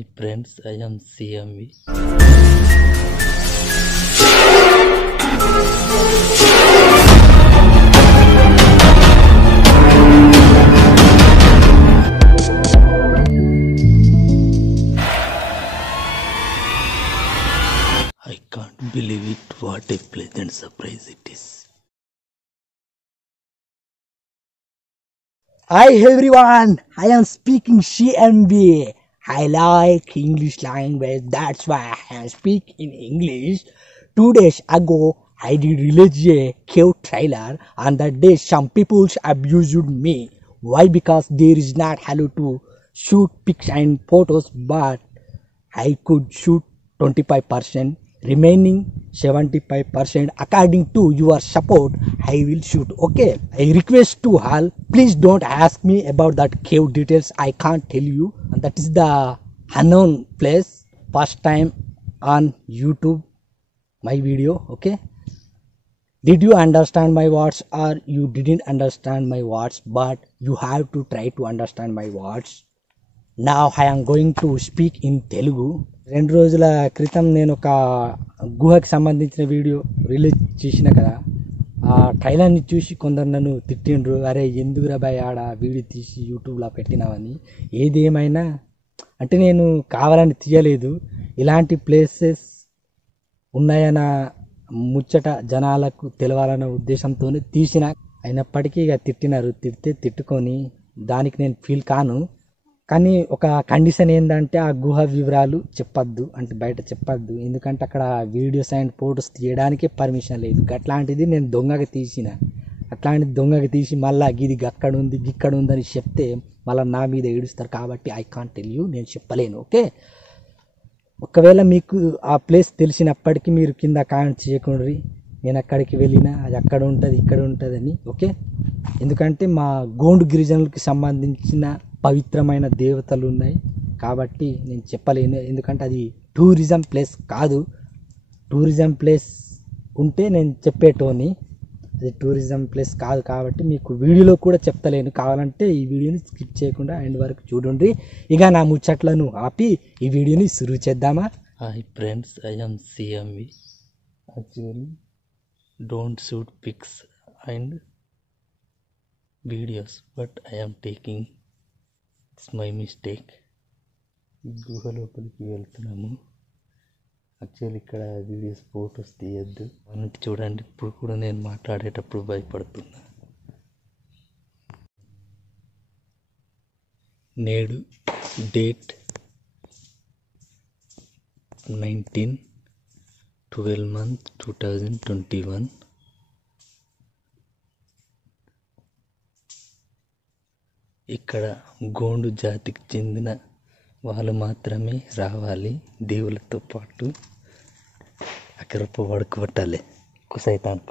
Hi friends, I am CMV. I can't believe it, what a pleasant surprise it is. Hi everyone, I am speaking CMB. I like English language, that's why I speak in English. 2 days ago, I did release a cave trailer, and that day some people abused me. Why? Because there is not allowed to shoot pics and photos, but I could shoot 25%, remaining 75% according to your support I will shoot. Okay, I request to all, please don't ask me about that cave details, I can't tell you. And that is the unknown place, first time on YouTube my video. Okay, did you understand my words or you didn't understand my words? But you have to try to understand my words. Now I am going to speak in Telugu. 2 రోజుల క్రితం నేను ఒక గుహకి సంబంధించిన video release చేసిన కదా. ఆ ట్రైలర్ని చూసి కొందరు నన్ను తిట్టిండ్రు, అరే ఎందుకురా బాయ్ ఆడ వీడియో తీసి యూట్యూబ్లో పెట్టినావని. ఏదేమైనా అంటే నేను కావాలని తీయలేదు, ఇలాంటి ప్లేసెస్ ఉన్నాయన్న ముచ్చట జనాలకు తెలవాలన్న ఉద్దేశంతోనే తీసిన. అయినప్పటికీ ఇక తిట్టినారు, తిడితే తిట్టుకొని దానికి నేను ఫీల్ కాను. కానీ ఒక కండిషన్ ఏంటంటే ఆ గుహ వివరాలు చెప్పద్దు, అంటే బయట చెప్పద్దు, ఎందుకంటే అక్కడ వీడియోస్ అండ్ ఫొటోస్ తీయడానికే పర్మిషన్ లేదు. అట్లాంటిది నేను దొంగగా తీసిన, అట్లాంటిది దొంగగా తీసి మళ్ళీ ఇది అక్కడ ఉంది గిక్కడ ఉందని చెప్తే మళ్ళీ నా మీద ఏడుస్తారు. కాబట్టి ఐ కాంట్ టెల్ యూ, నేను చెప్పలేను. ఓకే, ఒకవేళ మీకు ఆ ప్లేస్ తెలిసినప్పటికీ మీరు కింద కామెంట్ చేయకుండ్రి, నేను అక్కడికి వెళ్ళినా అది అక్కడ ఉంటుంది ఇక్కడ ఉంటుందని. ఓకే, ఎందుకంటే మా గోండు గిరిజనులకు సంబంధించిన పవిత్రమైన దేవతలు ఉన్నాయి కాబట్టి నేను చెప్పలేను, ఎందుకంటే అది టూరిజం ప్లేస్ కాదు. టూరిజం ప్లేస్ ఉంటే నేను చెప్పేటోని, అది టూరిజం ప్లేస్ కాదు కాబట్టి మీకు వీడియోలో కూడా చెప్తలేను. కావాలంటే ఈ వీడియోని స్కిప్ చేయకుండా ఎండ్ వరకు చూడండి. ఇక నా ముచ్చట్లను ఆపి ఈ వీడియోని శురు చేద్దామా? Hi friends, I am CMV. Actually, don't shoot pics and videos, but I am taking, it's my mistake. గుహ లోపలికి వెళ్తున్నాము. యాక్చువల్లీ ఇక్కడ వీడియోస్ ఫొటోస్ తీయద్దు అన్నట్టు చూడండి. ఇప్పుడు కూడా నేను మాట్లాడేటప్పుడు భయపడుతున్నా. నేడు డేట్ 19/12/2021. ఇక్కడ గోండు జాతికి చెందిన వాళ్ళు మాత్రమే రావాలి, దేవులతో పాటు. అక్కడ పడుకోబట్టాలి కుసైతానుక.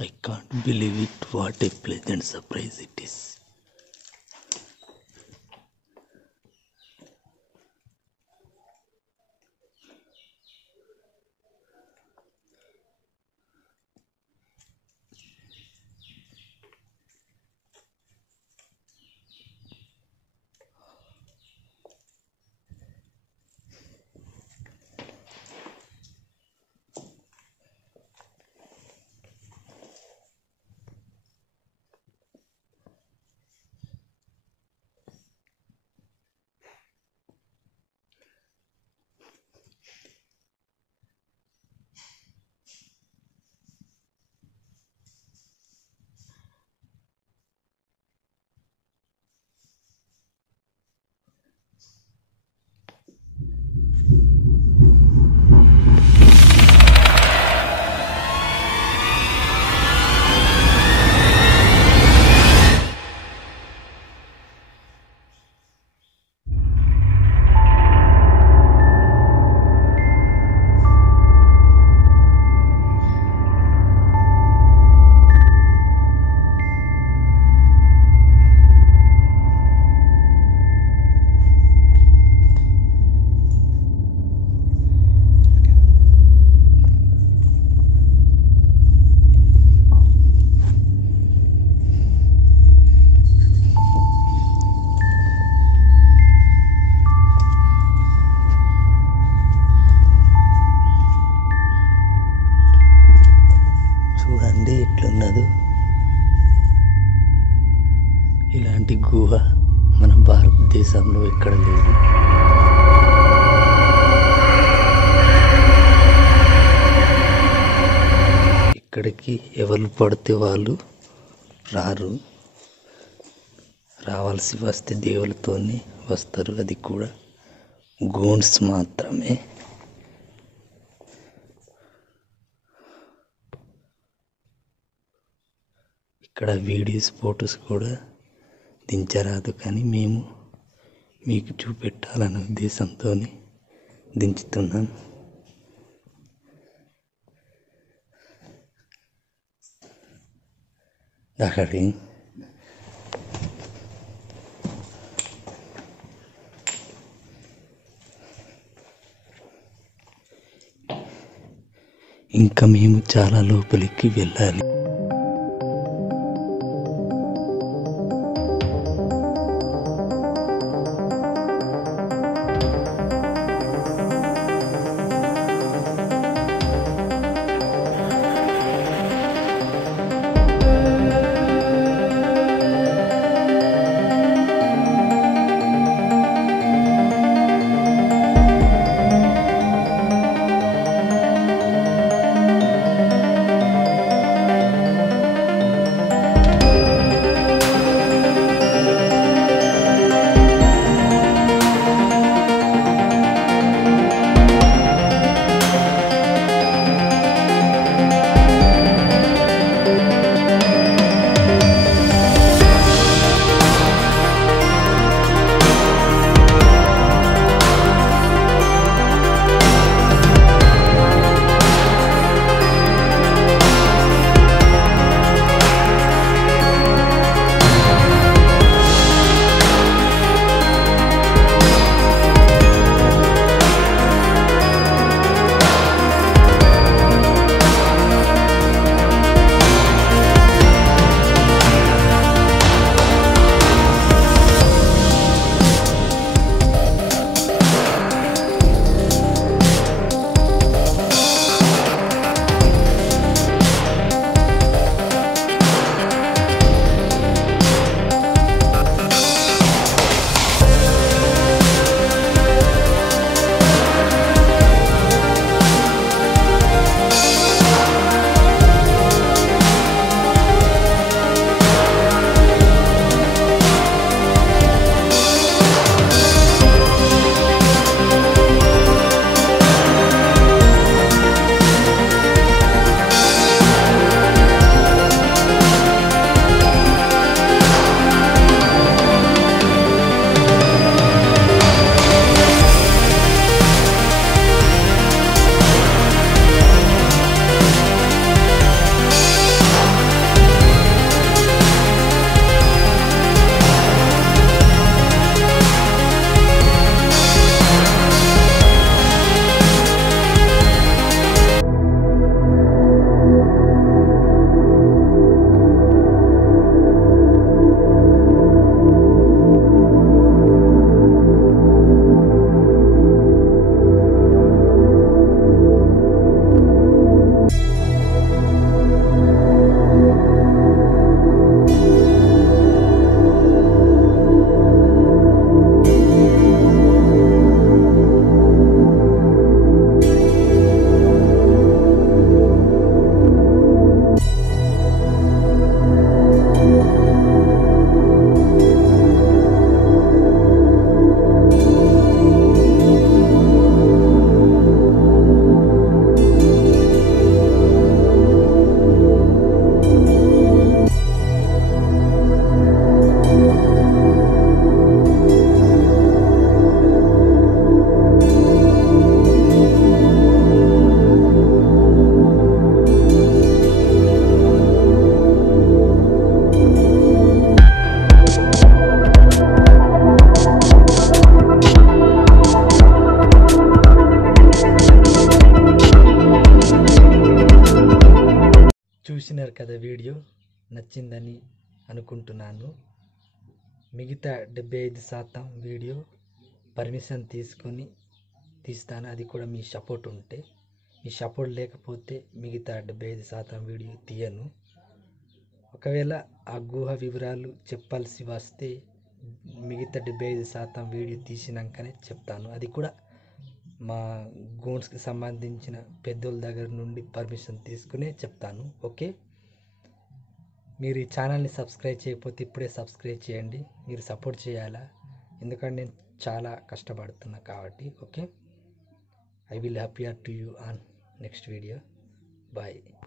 I can't believe it. What a pleasant surprise it is. చూడండి ఎట్లున్నదో. ఇలాంటి గుహ మన భారతదేశంలో ఎక్కడ లేదు. ఇక్కడికి ఎవరు పడితే వాళ్ళు రారు. రావాల్సి వస్తే దేవులతోనే వస్తారు, అది కూడా గోన్స్ మాత్రమే. ఇక్కడ వీడియోస్ ఫొటోస్ కూడా దించరాదు, కానీ మేము మీకు చూపెట్టాలనే ఉద్దేశంతో దించుతున్నాం. అక్కడికి ఇంకా మేము చాలా లోపలికి వెళ్ళాలి. చూసినారు కదా, వీడియో నచ్చిందని అనుకుంటున్నాను. మిగతా 75% వీడియో పర్మిషన్ తీసుకొని తీస్తాను, అది కూడా మీ సపోర్ట్ ఉంటే. మీ సపోర్ట్ లేకపోతే మిగతా 75% వీడియో తీయను. ఒకవేళ ఆ గుహ వివరాలు చెప్పాల్సి వస్తే మిగతా 75% వీడియో తీసినాకనే చెప్తాను. అది కూడా మా గోన్స్కి సంబంధించిన పెద్దోళ్ళ దగ్గర నుండి పర్మిషన్ తీసుకునే చెప్తాను. ఓకే, మీరు ఈ ఛానల్ని సబ్స్క్రైబ్ చేయకపోతే ఇప్పుడే సబ్స్క్రైబ్ చేయండి. మీరు సపోర్ట్ చేయాలా, ఎందుకంటే నేను చాలా కష్టపడుతున్నా కాబట్టి. Okay, I will appear to you on next video. Bye.